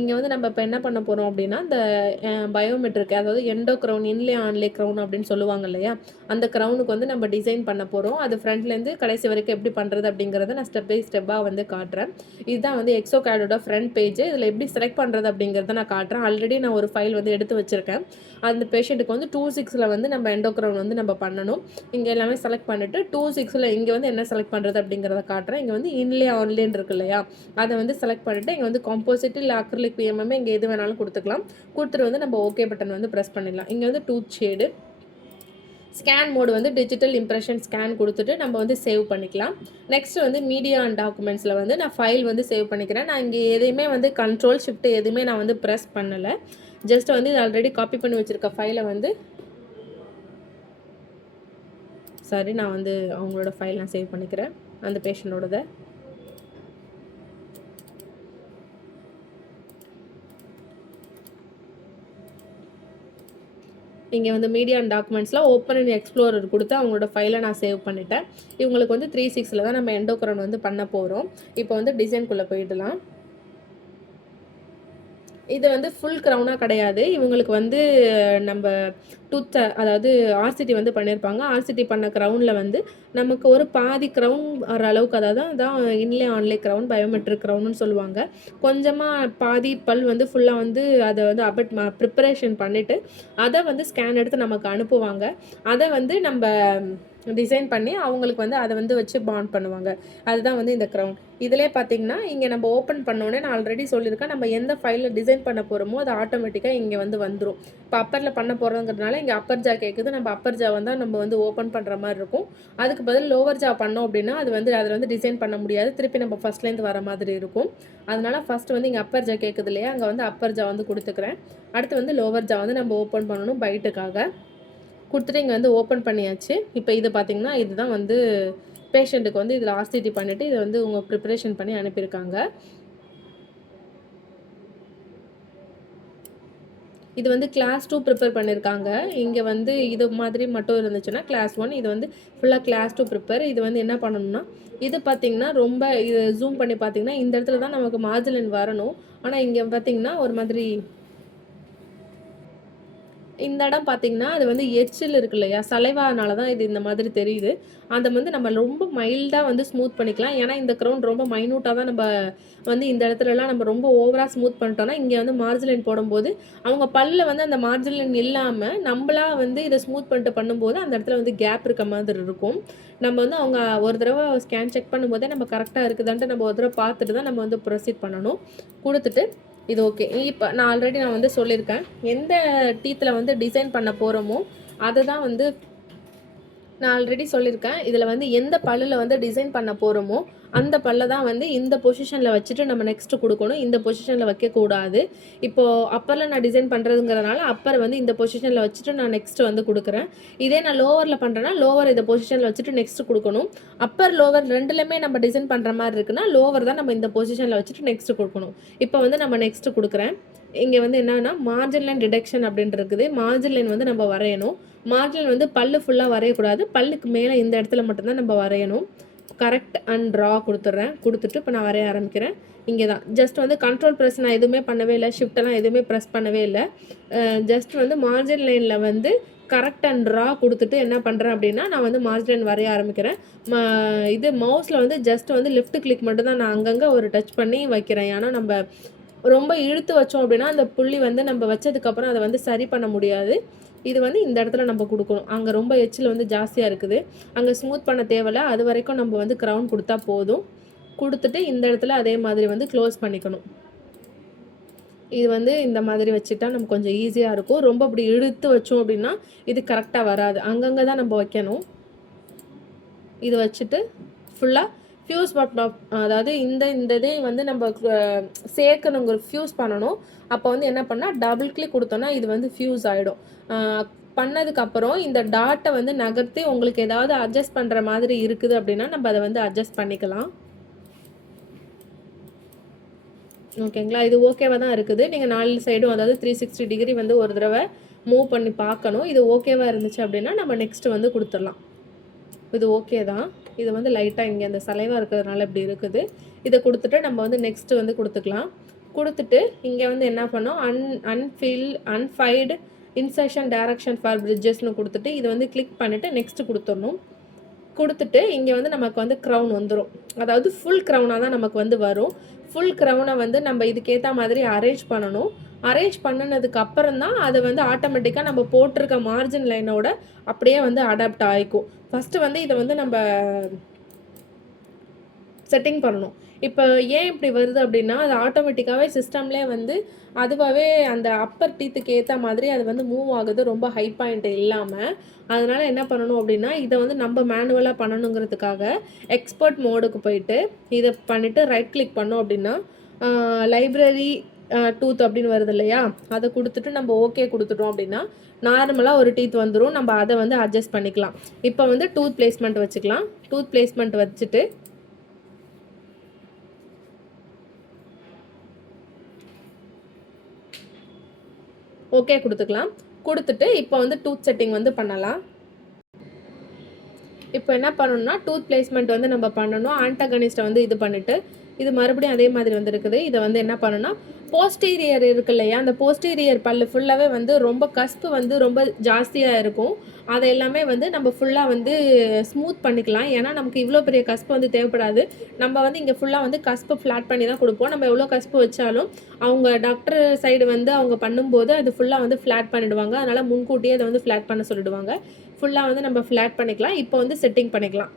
இங்கே வந்து நம்ம இப்போ என்ன பண்ண போகிறோம் அப்படின்னா, இந்த பயோமெட்ரிக் அதாவது எண்டோ க்ரௌன், இன்லே ஆன்லே க்ரௌன் அப்படின்னு சொல்லுவாங்க இல்லையா? அந்த க்ரௌனுக்கு வந்து நம்ம டிசைன் பண்ண போகிறோம். அது ஃப்ரண்ட்லேருந்து கடைசி வரைக்கும் எப்படி பண்ணுறது அப்படிங்கிறத நான் ஸ்டெப் பை ஸ்டெப்பாக வந்து காட்டுறேன். இதுதான் வந்து எக்ஸோகேடோட ஃப்ரண்ட் பேஜ். இதில் எப்படி செலக்ட் பண்ணுறது அப்படிங்கிறத நான் காட்டுறேன். ஆல்ரெடி நான் ஒரு ஃபைல் வந்து எடுத்து வச்சுருக்கேன். அந்த பேஷண்ட்டுக்கு வந்து 2/6 வந்து நம்ம எண்டோ க்ரௌன் வந்து நம்ம பண்ணணும். இங்கே எல்லாமே செலக்ட் பண்ணிவிட்டு 2/6 இங்கே வந்து என்ன செலக்ட் பண்ணுறது அப்படிங்கிறத காட்டுறேன். இங்கே வந்து இன்லே ஆன்லேன்னு இருக்கு இல்லையா? அதை வந்து செலக்ட் பண்ணிவிட்டு இங்கே வந்து காம்போசிட் இல்லை அக்ரிலிக் பிஎம்எம் இங்கே எது வேணாலும் கொடுத்துக்கலாம். கொடுத்துட்டு வந்து நம்ம ஓகே பட்டன் வந்து ப்ரெஸ் பண்ணிடலாம். இங்கே வந்து டூத் ஷேடு ஸ்கேன் மோடு வந்து டிஜிட்டல் இம்ப்ரெஷன் ஸ்கேன் கொடுத்துட்டு நம்ம வந்து சேவ் பண்ணிக்கலாம். நெக்ஸ்ட் வந்து மீடியா அண்ட் டாக்குமெண்ட்ஸில் வந்து நான் ஃபைல் வந்து சேவ் பண்ணிக்கிறேன். நான் இங்கே எதையுமே வந்து கண்ட்ரோல் ஷிஃப்ட் எதுவுமே நான் வந்து ப்ரெஸ் பண்ணலை. ஜஸ்ட் வந்து இது ஆல்ரெடி காப்பி பண்ணி வச்சுருக்க ஃபைலை வந்து நான் வந்து அவங்களோட ஃபைல் நான் சேவ் பண்ணிக்கிறேன், அந்த பேஷண்ட்டோடதை. இங்கே வந்து மீடியா அண்ட் டாக்குமெண்ட்ஸில் ஓப்பன் அண்ட் எக்ஸ்ப்ளோரர் கொடுத்து அவங்களோட ஃபைலை நான் சேவ் பண்ணிட்டேன். இவங்களுக்கு வந்து 3/6 தான் நம்ம எண்டோ க்ரௌன் வந்து பண்ண போகிறோம். இப்போ வந்து டிசைன்குள்ளே போயிடலாம். இது வந்து ஃபுல் க்ரௌனாக கிடையாது. இவங்களுக்கு வந்து நம்ம அதாவது ஆர்சிடி வந்து பண்ணியிருப்பாங்க. ஆர்சிடி பண்ண க்ரௌனில் வந்து நமக்கு ஒரு பாதி க்ரௌன் வர அளவுக்கு, அதாவது அதான் இன்லே ஆன்லே க்ரௌன், பயோமெட்ரிக் க்ரௌன்னு சொல்லுவாங்க. கொஞ்சமாக பாதி பல் வந்து ஃபுல்லாக வந்து அதை வந்து ப்ரிப்பரேஷன் பண்ணிவிட்டு அதை வந்து ஸ்கேன் எடுத்து நமக்கு அனுப்புவாங்க. அதை வந்து நம்ம டிசைன் பண்ணி அவங்களுக்கு வந்து அதை வந்து வச்சு பாண்ட் பண்ணுவாங்க. அதுதான் வந்து இந்த க்ரௌன். இதிலே பார்த்தீங்கன்னா இங்கே நம்ம ஓப்பன் பண்ணோன்னே நான் ஆல்ரெடி சொல்லியிருக்கேன், நம்ம எந்த ஃபைலில் டிசைன் பண்ண போகிறோமோ அது ஆட்டோமேட்டிக்காக இங்கே வந்து வந்துடும். இப்போ அப்பரில் பண்ண போகிறோங்கிறதுனால இங்கே அப்பர் ஜா கேட்குது. நம்ம அப்பர் ஜா வந்து நம்ம வந்து ஓப்பன் பண்ணுற மாதிரி இருக்கும். அதுக்கு பதில் லோவர் ஜா பண்ணோம் அப்படின்னா அது வந்து அதில் வந்து டிசைன் பண்ண முடியாது. திருப்பி நம்ம ஃபஸ்ட்லேருந்து வர மாதிரி இருக்கும். அதனால ஃபஸ்ட்டு வந்து இங்கே அப்பர் ஜா கேட்குது இல்லையா, அங்கே வந்து அப்பர் ஜா வந்து கொடுத்துக்கிறேன். அடுத்து வந்து லோவர் ஜா வந்து நம்ம ஓப்பன் பண்ணணும் பைட்டுக்காக. கொடுத்துட்டு இங்கே வந்து ஓப்பன் பண்ணியாச்சு. இப்போ இது பார்த்திங்கன்னா இதுதான் வந்து பேஷண்ட்டுக்கு வந்து இதில் ஆர்சிடி பண்ணிவிட்டு இதை வந்து உங்கள் ப்ரிப்பரேஷன் பண்ணி அனுப்பியிருக்காங்க. இது வந்து கிளாஸ் 2 ப்ரிப்பேர் பண்ணியிருக்காங்க. இங்கே வந்து இது மாதிரி மட்டும் இருந்துச்சுன்னா கிளாஸ் 1, இது வந்து ஃபுல்லாக கிளாஸ் 2 ப்ரிப்பேர். இது வந்து என்ன பண்ணணும்னா, இது பார்த்திங்கன்னா ரொம்ப இது ஜூம் பண்ணி பார்த்திங்கன்னா இந்த இடத்துல தான் நமக்கு மார்ஜின் வரணும். ஆனால் இங்கே பார்த்திங்கன்னா ஒரு மாதிரி இந்த இடம் பார்த்திங்கன்னா அது வந்து எச்சில் இருக்கு இல்லையா, சலைவானால தான் இது இந்த மாதிரி தெரியுது. அதை வந்து நம்ம ரொம்ப மைல்டாக வந்து ஸ்மூத் பண்ணிக்கலாம். ஏன்னா இந்த க்ரௌன் ரொம்ப மைனூட்டாக தான் நம்ம வந்து இந்த இடத்துலலாம் நம்ம ரொம்ப ஓவராக ஸ்மூத் பண்ணிட்டோம்னா இங்கே வந்து மார்ஜிலைன் போடும்போது அவங்க பல்லில் வந்து அந்த மார்ஜிலைன் இல்லாமல் நம்மளா வந்து இதை ஸ்மூத் பண்ணிட்டு பண்ணும்போது அந்த இடத்துல வந்து கேப் இருக்க மாதிரி இருக்கும். நம்ம வந்து அவங்க ஒரு தடவை ஸ்கேன் செக் பண்ணும்போதே நம்ம கரெக்டாக இருக்குதான்ட்டு நம்ம ஒரு தடவை பார்த்துட்டு தான் நம்ம வந்து ப்ரொசீட் பண்ணணும். கொடுத்துட்டு இது ஓகே. இப்போ நான் வந்து சொல்லியிருக்கேன், எந்த டீத்தில் வந்து டிசைன் பண்ண போகிறோமோ அதை தான் வந்து நான் ஆல்ரெடி சொல்லியிருக்கேன். இதில் வந்து எந்த பல்லில் வந்து டிசைன் பண்ண போகிறோமோ அந்த பல்லை தான் வந்து இந்த பொசிஷனில் வச்சுட்டு நம்ம நெக்ஸ்ட்டு கொடுக்கணும். இந்த பொசிஷனில் வைக்கக்கூடாது. இப்போது அப்பரில் நான் டிசைன் பண்ணுறதுங்கிறதுனால அப்பரை வந்து இந்த பொசிஷனில் வச்சுட்டு நான் நெக்ஸ்ட்டு வந்து கொடுக்குறேன். இதே நான் லோவரில் பண்ணுறேன்னா லோவர் இந்த பொசிஷனில் வச்சுட்டு நெக்ஸ்ட்டு கொடுக்கணும். அப்பர் லோவர் ரெண்டுலேயுமே நம்ம டிசைன் பண்ணுற மாதிரி இருக்குன்னா லோவர் தான் நம்ம இந்த பொசிஷனில் வச்சுட்டு நெக்ஸ்ட்டு கொடுக்கணும். இப்போ வந்து நம்ம நெக்ஸ்ட்டு கொடுக்குறேன். இங்கே வந்து என்னன்னா மார்ஜின் லைன் டிடெக்ஷன் அப்படின்னு இருக்குது. மார்ஜின் லைன் வந்து நம்ம வரையணும். மார்ஜின் வந்து பல்லு ஃபுல்லாக வரையக்கூடாது. பல்லுக்கு மேலே இந்த இடத்துல மட்டும்தான் நம்ம வரையணும். கரெக்ட் அண்ட் ட்ரா கொடுத்துட்றேன். கொடுத்துட்டு இப்போ நான் வரைய ஆரம்பிக்கிறேன். இங்கே தான் ஜஸ்ட் வந்து கண்ட்ரோல் ப்ரெஸ் நான் எதுவுமே பண்ணவே இல்லை, ஷிஃப்டெல்லாம் எதுவுமே ப்ரெஸ் பண்ணவே இல்லை. ஜஸ்ட் வந்து மார்ஜின் லைனில் வந்து கரெக்ட் அண்ட் ட்ரா கொடுத்துட்டு என்ன பண்ணுறேன் அப்படின்னா நான் வந்து மார்ஜின் லைன் வரைய ஆரம்பிக்கிறேன். இது மவுஸில் வந்து ஜஸ்ட் வந்து லெஃப்ட் கிளிக் மட்டும் தான் நான் அங்கங்கே ஒரு டச் பண்ணி வைக்கிறேன். ஏன்னா நம்ம ரொம்ப இழுத்து வச்சோம் அப்படின்னா அந்த புள்ளி வந்து நம்ம வச்சதுக்கப்புறம் அதை வந்து சரி பண்ண முடியாது. இது வந்து இந்த இடத்துல நம்ம கொடுக்கணும். அங்கே ரொம்ப எச்சில் வந்து ஜாஸ்தியாக இருக்குது, அங்கே ஸ்மூத் பண்ண தேவையில்ல. அது வரைக்கும் நம்ம வந்து க்ரௌன் கொடுத்தா போதும். கொடுத்துட்டு இந்த இடத்துல அதே மாதிரி வந்து க்ளோஸ் பண்ணிக்கணும். இது வந்து இந்த மாதிரி வச்சுட்டா நமக்கு கொஞ்சம் ஈஸியாக இருக்கும். ரொம்ப அப்படி இழுத்து வச்சோம் அப்படின்னா இது கரெக்டாக வராது. அங்கங்கே தான் நம்ம வைக்கணும். இது வச்சுட்டு ஃபுல்லாக ஃப்யூஸ் அதாவது இந்த இதே வந்து நம்ம சேர்க்கணுங்கிற ஃப்யூஸ் பண்ணணும். அப்போ வந்து என்ன பண்ணால் டபுள் கிளிக் கொடுத்தோன்னா இது வந்து ஃப்யூஸ் ஆகிடும். பண்ணதுக்கப்புறம் இந்த டாட்டை வந்து நகர்த்தி உங்களுக்கு ஏதாவது அட்ஜஸ்ட் பண்ணுற மாதிரி இருக்குது அப்படின்னா நம்ம அதை வந்து அட்ஜஸ்ட் பண்ணிக்கலாம். ஓகேங்களா, இது ஓகேவாக தான் இருக்குது. நீங்கள் 4 சைடும் அதாவது 360 டிகிரி வந்து ஒரு தடவை மூவ் பண்ணி பார்க்கணும். இது ஓகேவாக இருந்துச்சு அப்படின்னா நம்ம நெக்ஸ்ட்டு வந்து கொடுத்துடலாம். இது ஓகே தான். இது வந்து லைட்டாக இங்கே அந்த சலைவாக இருக்கிறதுனால இப்படி இருக்குது. இதை கொடுத்துட்டு நம்ம வந்து நெக்ஸ்ட்டு வந்து கொடுத்துக்கலாம். கொடுத்துட்டு இங்கே வந்து என்ன பண்ணோம், அன்ஃபைல்டு இன்சர்ஷன் டைரக்ஷன் ஃபார் பிரிட்ஜஸ்னு கொடுத்துட்டு இதை வந்து கிளிக் பண்ணிவிட்டு நெக்ஸ்ட்டு கொடுத்துடணும். கொடுத்துட்டு இங்கே வந்து நமக்கு வந்து க்ரௌன் வந்துடும். அதாவது ஃபுல் க்ரௌனாக தான் நமக்கு வந்து வரும். ஃபுல் க்ரௌனை வந்து நம்ம இதுக்கேற்ற மாதிரி அரேஞ்ச் பண்ணணும். அரேஞ்ச் பண்ணினதுக்கு அப்புறம் தான் அது வந்து ஆட்டோமேட்டிக்காக நம்ம போட்டிருக்க மார்ஜின் லைனோட அப்படியே வந்து அடாப்ட் ஆகிக்கும். ஃபஸ்ட்டு வந்து இதை வந்து நம்ம செட்டிங் பண்ணணும். இப்போ ஏன் இப்படி வருது அப்படின்னா, அது ஆட்டோமேட்டிக்காகவே சிஸ்டம்லேயே வந்து அதுவாகவே அந்த அப்பர் டீத்துக்கு ஏற்ற மாதிரி அது வந்து மூவ் ஆகுது, ரொம்ப ஹை பாயிண்ட் இல்லாமல். அதனால் என்ன பண்ணணும் அப்படின்னா, இதை வந்து நம்ம மேனுவலாக பண்ணணுங்கிறதுக்காக எக்ஸ்பர்ட் மோடுக்கு போயிட்டு இதை பண்ணிவிட்டு ரைட் கிளிக் பண்ணோம் அப்படின்னா லைப்ரரி டூத் அப்படின்னு வருது இல்லையா, அதை கொடுத்துட்டு நம்ம ஓகே கொடுத்துட்டோம் அப்படின்னா நார்மலாக ஒரு டீத் வந்துடும். நம்ம அதை வந்து அட்ஜஸ்ட் பண்ணிக்கலாம். இப்போ வந்து டூத் பிளேஸ்மெண்ட் வச்சுக்கலாம். டூத் பிளேஸ்மெண்ட் வச்சுட்டு ஓகே கொடுத்துக்கலாம். கொடுத்துட்டு இப்போ வந்து டூத் செட்டிங் வந்து பண்ணலாம். இப்போ என்ன பண்ணணும்னா டூத் பிளேஸ்மெண்ட் வந்து நம்ம பண்ணணும். ஆன்டகனிஸ்ட்டை வந்து இது பண்ணிவிட்டு இது மறுபடியும் அதே மாதிரி வந்து இருக்குது. இதை வந்து என்ன பண்ணணும்னா போஸ்டீரியர் இருக்கு இல்லையா, அந்த போஸ்டீரியர் பல்லு ஃபுல்லாகவே வந்து ரொம்ப கஸ்பு வந்து ரொம்ப ஜாஸ்தியாக இருக்கும். அதை எல்லாமே வந்து நம்ம ஃபுல்லாக வந்து ஸ்மூத் பண்ணிக்கலாம். ஏன்னா நமக்கு இவ்வளோ பெரிய கஸ்பு வந்து தேவைப்படாது. நம்ம வந்து இங்கே ஃபுல்லாக வந்து கஸ்பு ஃப்ளாட் பண்ணி தான் கொடுப்போம். நம்ம எவ்வளோ கஸ்பு வச்சாலும் அவங்க டாக்டர் சைடு வந்து அவங்க பண்ணும்போது அது ஃபுல்லாக வந்து ஃப்ளாட் பண்ணிவிடுவாங்க. அதனால் முன்கூட்டியே அதை வந்து ஃப்ளாட் பண்ண சொல்லிடுவாங்க. ஃபுல்லாக வந்து நம்ம ஃப்ளாட் பண்ணிக்கலாம். இப்போ வந்து செட்டிங் பண்ணிக்கலாம்.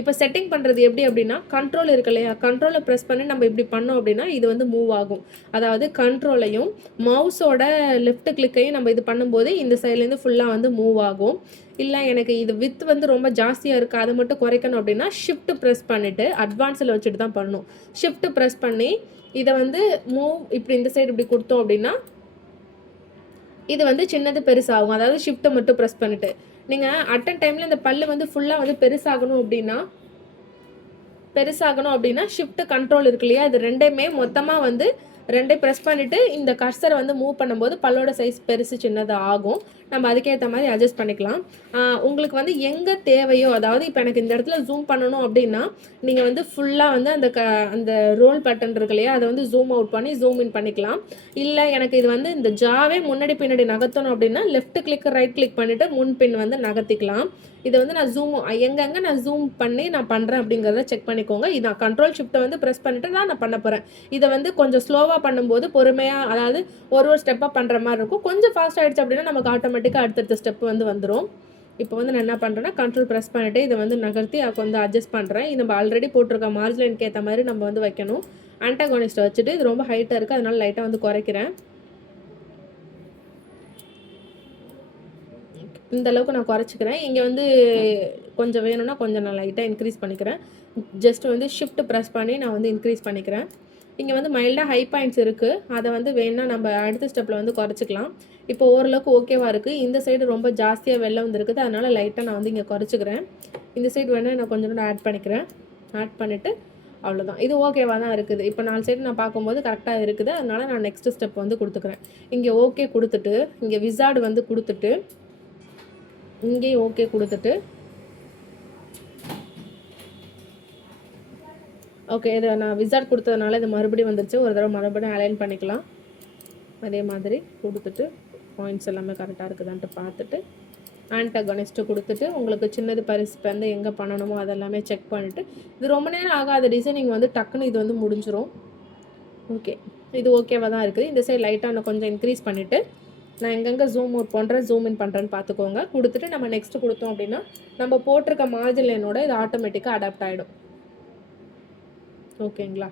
இப்போ செட்டிங் பண்ணுறது எப்படி அப்படின்னா, கண்ட்ரோல் இருக்கு இல்லையா, கண்ட்ரோலை ப்ரெஸ் பண்ணி நம்ம இப்படி பண்ணோம் அப்படின்னா இது வந்து மூவ் ஆகும். அதாவது கண்ட்ரோலையும் மவுஸோட லெஃப்ட் கிளிக்கையும் நம்ம இது பண்ணும்போது இந்த சைட்லேருந்து ஃபுல்லாக வந்து மூவ் ஆகும். இல்லை எனக்கு இது வித் வந்து ரொம்ப ஜாஸ்தியாக இருக்குது, அதை மட்டும் குறைக்கணும் அப்படின்னா ஷிஃப்ட் ப்ரெஸ் பண்ணிவிட்டு அட்வான்ஸில் வச்சுட்டு தான் பண்ணணும். ஷிஃப்ட் ப்ரெஸ் பண்ணி இதை வந்து மூவ் இப்படி இந்த சைடு இப்படி கொடுத்தோம் அப்படின்னா இது வந்து சின்னது பெருசாகும். அதாவது ஷிஃப்ட்டை மட்டும் ப்ரெஸ் பண்ணிவிட்டு நீங்கள் அட்டன் டைமில் இந்த பல்லு வந்து ஃபுல்லாக வந்து பெருசாகணும் அப்படின்னா ஷிஃப்ட் கண்ட்ரோல் இருக்கு இல்லையா, இது ரெண்டையுமே மொத்தமாக வந்து ரெண்டே ப்ரெஸ் பண்ணிவிட்டு இந்த கர்சரை வந்து மூவ் பண்ணும்போது பல்லோட சைஸ் பெருசு சின்னதாக ஆகும். நம்ம அதுக்கேற்ற மாதிரி அட்ஜஸ்ட் பண்ணிக்கலாம். உங்களுக்கு வந்து எங்கே தேவையோ, அதாவது இப்போ எனக்கு இந்த இடத்துல ஜூம் பண்ணணும் அப்படின்னா நீங்கள் வந்து ஃபுல்லாக வந்து அந்த ரோல் பட்டன் இருக்கு இல்லையா, அதை வந்து ஜூம் அவுட் பண்ணி ஜூம் இன் பண்ணிக்கலாம். இல்லை எனக்கு இது வந்து இந்த ஜாவே முன்னாடி பின்னாடி நகர்த்தணும் அப்படின்னா லெஃப்ட் கிளிக் ரைட் கிளிக் பண்ணிவிட்டு முன்பின் வந்து நகர்த்திக்கலாம். இதை வந்து நான் எங்கெங்கே நான் ஜூம் பண்ணி நான் பண்ணுறேன் அப்படிங்கிறத செக் பண்ணிக்கோங்க. இதை கண்ட்ரோல் ஷிஃப்ட்டை வந்து ப்ரெஸ் பண்ணிவிட்டு தான் நான் பண்ண போகிறேன். இதை வந்து கொஞ்சம் ஸ்லோவாக பண்ணும்போது பொறுமையாக, அதாவது ஒரு ஸ்டெப்பாக பண்ணுற மாதிரி இருக்கும். கொஞ்சம் ஃபாஸ்ட் ஆகிடுச்சு அப்படின்னா நமக்கு ஆட்டோமேட்டிக்காக அடுத்தடுத்த ஸ்டெப் வந்து வந்துடும். இப்போ வந்து நான் என்ன பண்ணுறேன்னா கண்ட்ரோல் ப்ரெஸ் பண்ணிவிட்டு இதை வந்து நகர்த்தி கொஞ்சம் அட்ஜஸ்ட் பண்ணுறேன். இது நம்ம ஆல்ரெடி போட்டிருக்க மார்ஜினுக்கு ஏற்ற மாதிரி நம்ம வந்து வைக்கணும். ஆன்டாகோனிஸ்ட்டை வச்சுட்டு இது ரொம்ப ஹைட்டாக இருக்குது, அதனால் லைட்டாக வந்து குறைக்கிறேன். இந்த அளவுக்கு நான் குறைச்சிக்கிறேன். இங்கே வந்து கொஞ்சம் வேணும்னா கொஞ்சம் நான் லைட்டாக இன்க்ரீஸ் பண்ணிக்கிறேன். ஜஸ்ட் வந்து ஷிஃப்ட் ப்ரெஸ் பண்ணி நான் வந்து இன்க்ரீஸ் பண்ணிக்கிறேன். இங்கே வந்து மைல்டாக ஹை பாயிண்ட்ஸ் இருக்குது, அதை வந்து வேணும்னா நம்ம அடுத்த ஸ்டெப்பில் வந்து குறைச்சிக்கலாம். இப்போ ஓரளவுக்கு ஓகேவாக இருக்குது. இந்த சைடு ரொம்ப ஜாஸ்தியாக வெளில வந்துருக்குது, அதனால் லைட்டாக நான் வந்து இங்கே குறைச்சிக்கிறேன். இந்த சைடு வேணால் நான் கொஞ்சம் கூட ஆட் பண்ணிக்கிறேன். ஆட் பண்ணிவிட்டு அவ்வளோதான். இது ஓகேவாக தான் இருக்குது. இப்போ 4 சைடு நான் பார்க்கும்போது கரெக்டாக இருக்குது, அதனால் நான் நெக்ஸ்ட் ஸ்டெப் வந்து கொடுத்துக்கிறேன். இங்கே ஓகே கொடுத்துட்டு இங்கே விசார்டு வந்து கொடுத்துட்டு இங்கேயும் ஓகே கொடுத்துட்டு ஓகே இதை நான் விசார்ட் கொடுத்ததுனால இது மறுபடியும் வந்துருச்சு. ஒரு தடவை மறுபடியும் அலைன் பண்ணிக்கலாம். அதே மாதிரி கொடுத்துட்டு பாயிண்ட்ஸ் எல்லாமே கரெக்டாக இருக்குதான்ட்டு பார்த்துட்டு ஆன்டகனிஸ்ட்டு கொடுத்துட்டு உங்களுக்கு சின்னது பரிசு வந்து எங்கே பண்ணணுமோ அதெல்லாமே செக் பண்ணிவிட்டு இது ரொம்ப நேரம் ஆகாத டிசைனிங் வந்து டக்குன்னு இது வந்து முடிஞ்சிடும். ஓகே இது ஓகேவாக தான் இருக்குது. இந்த சைடு லைட்டாக நான் கொஞ்சம் இன்க்ரீஸ் பண்ணிவிட்டு நான் எங்கெங்கே ஜூம் அவுட் பண்ணுறேன் ஜூம் இன் பண்ணுறேன்னு பார்த்துக்கோங்க. கொடுத்துட்டு நம்ம நெக்ஸ்ட்டு கொடுத்தோம் அப்படின்னா நம்ம போட்டிருக்க மார்ஜின் லைனோட இது ஆட்டோமேட்டிக்காக அடாப்ட் ஆகிடும். ஓகேங்களா,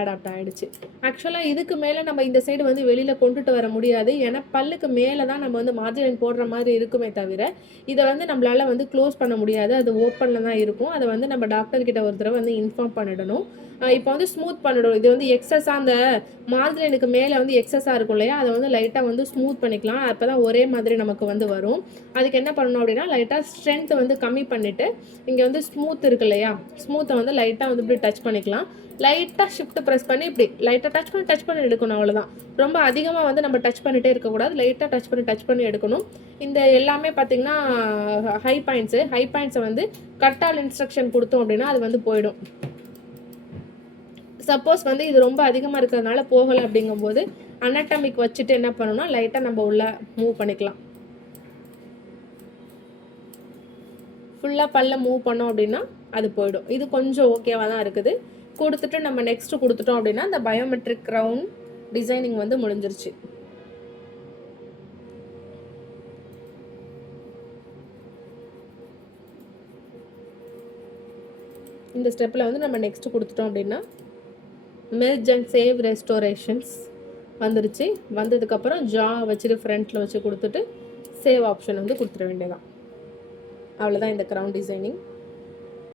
அடாப்ட் ஆகிடுச்சு. ஆக்சுவலாக இதுக்கு மேலே நம்ம இந்த சைடு வந்து வெளியில் கொண்டுட்டு வர முடியாது. ஏன்னா பல்லுக்கு மேலே தான் நம்ம வந்து மார்ஜின் லைன் போடுற மாதிரி இருக்குமே தவிர இதை வந்து நம்மளால் வந்து க்ளோஸ் பண்ண முடியாது. அது ஓப்பனில் தான் இருக்கும். அதை வந்து நம்ம டாக்டர்கிட்ட ஒரு தடவை வந்து இன்ஃபார்ம் பண்ணிடணும். இப்போ வந்து ஸ்மூத் பண்ணிடும். இது வந்து எக்ஸஸாக அந்த மார்ஜின் லைனுக்கு மேலே வந்து எக்ஸஸாக இருக்கும் இல்லையா, அதை வந்து லைட்டாக வந்து ஸ்மூத் பண்ணிக்கலாம். அப்போ தான் ஒரே மாதிரி நமக்கு வந்து வரும். அதுக்கு என்ன பண்ணணும் அப்படின்னா லைட்டாக ஸ்ட்ரென்த்தை வந்து கம்மி பண்ணிவிட்டு இங்கே வந்து ஸ்மூத் இருக்கு இல்லையா, ஸ்மூத்தை வந்து லைட்டாக வந்து இப்படி டச் பண்ணிக்கலாம். லைட்டாக ஷிஃப்ட் ப்ரெஸ் பண்ணி இப்படி லைட்டாக டச் பண்ணி எடுக்கணும். அவ்வளோதான். ரொம்ப அதிகமாக வந்து நம்ம டச் பண்ணிகிட்டே இருக்கக்கூடாது. லைட்டாக டச் பண்ணி எடுக்கணும். இந்த எல்லாமே பார்த்திங்கன்னா ஹை பாயிண்ட்ஸை வந்து கட்டால் இன்ஸ்ட்ரக்ஷன் கொடுத்தோம் அப்படின்னா அது வந்து போயிடும். சப்போஸ் வந்து இது ரொம்ப அதிகமாக இருக்கிறதுனால போகலை அப்படிங்கும்போது அனாட்டமிக் வச்சுட்டு என்ன பண்ணணும்னா லைட்டாக நம்ம உள்ள மூவ் பண்ணிக்கலாம். ஃபுல்லாக பல்ல மூவ் பண்ணோம் அப்படின்னா அது போயிடும். இது கொஞ்சம் ஓகேவாக தான் இருக்குது. கொடுத்துட்டு நம்ம நெக்ஸ்ட்டு கொடுத்துட்டோம் அப்படின்னா இந்த பயோமெட்ரிக் க்ரௌன் டிசைனிங் வந்து முடிஞ்சிருச்சு. இந்த ஸ்டெப்பில் வந்து நம்ம நெக்ஸ்ட்டு கொடுத்துட்டோம் அப்படின்னா மெர்ஜ் அண்ட் சேவ் ரெஸ்டோரேஷன்ஸ் வந்துருச்சு. வந்ததுக்கப்புறம் ஜா வச்சுட்டு ஃப்ரண்ட்டில் வச்சு கொடுத்துட்டு சேவ் ஆப்ஷன் வந்து கொடுத்துட வேண்டியதான். அவ்வளோதான் இந்த க்ரௌன் டிசைனிங்.